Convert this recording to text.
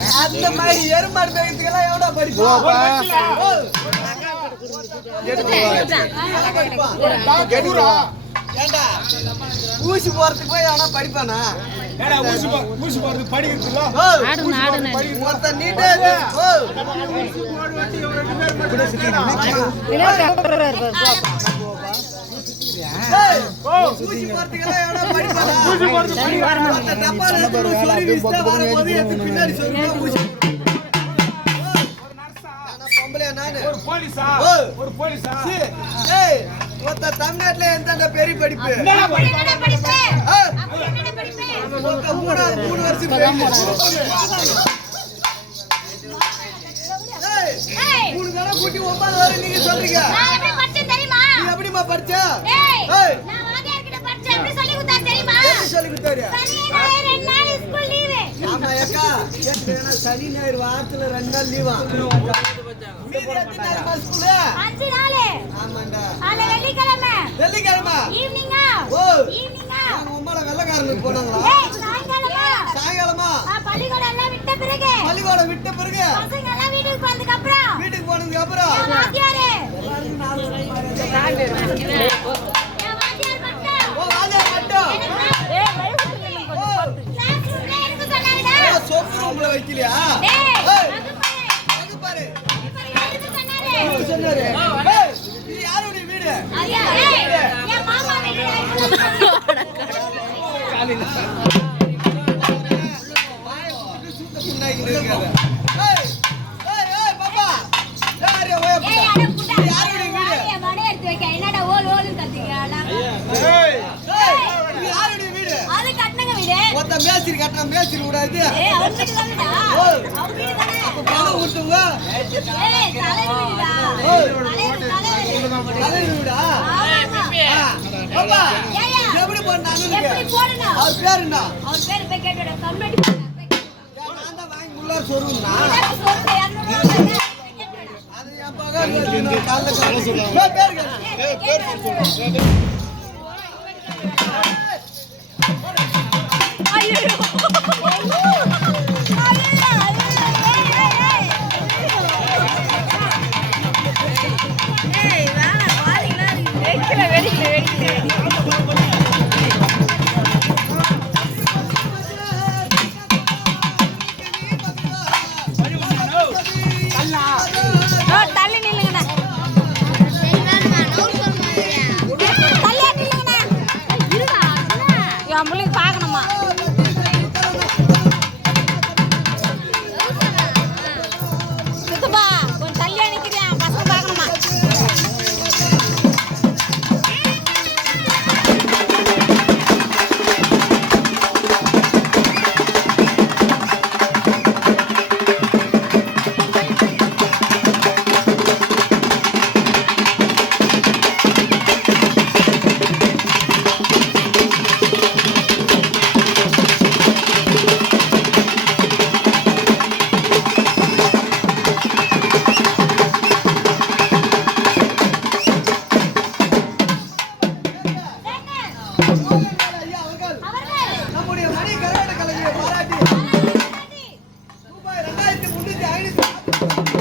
அந்த மாதிரி எருமாடு பேக்கிறதுக்கெல்லாம் எவ்வளோ படிப்போம்? ஏண்டா ஊசி போறதுக்கு போய் ஆனா படிப்பானா? ஊசி போறதுக்கு படிக்கிறதுல ஒருத்தன் நீட்டே ஊசி போறதுக்கெல்லாம் எவ்வளோ படிப்பானா? பின்னாடி சொல்லி தமிழ்நாட்டுல எந்த பெரிய படிப்பு 3 வருஷம் மூணு தடவை கூட்டி 9 வரை நீங்க சொல்றீங்க. நீ எப்படிமா படிச்ச? சொல்லி கொடுத்தாரு. ஆமா ஏக்கா, சனி ஞாயிறு வாரத்துல 2 நாள் லீவா. வெள்ளிக்கிழமை உங்கள வெள்ளக்காரனுக்கு போனாங்களா? சாயங்காலமா பள்ளிக்கூடம் விட்ட பிறகு வீட்டுக்கு போனதுக்கு அப்புறம் சொப்பு ரூம்ல வைக்கலையா? சொன்னாரு இது யாருடைய வீடு? மேஸ்திரி கட்டின மேஸ்திரி விடாது. பணம் கொடுத்துங்க எப்படி போனாங்க? அவர் பேரு என்ன? நான் தான் வாங்கி உள்ளார சொல்லுங்கண்ணா. அது என் பக்கம் பார்க்கணுமா? கொஞ்சம் தள்ளி நிற்கிறேன், பசங்க பார்க்கணுமா? நம்முடைய மணி கரகாட்ட கலைஞரை பாராட்டி ரூபாய் 2350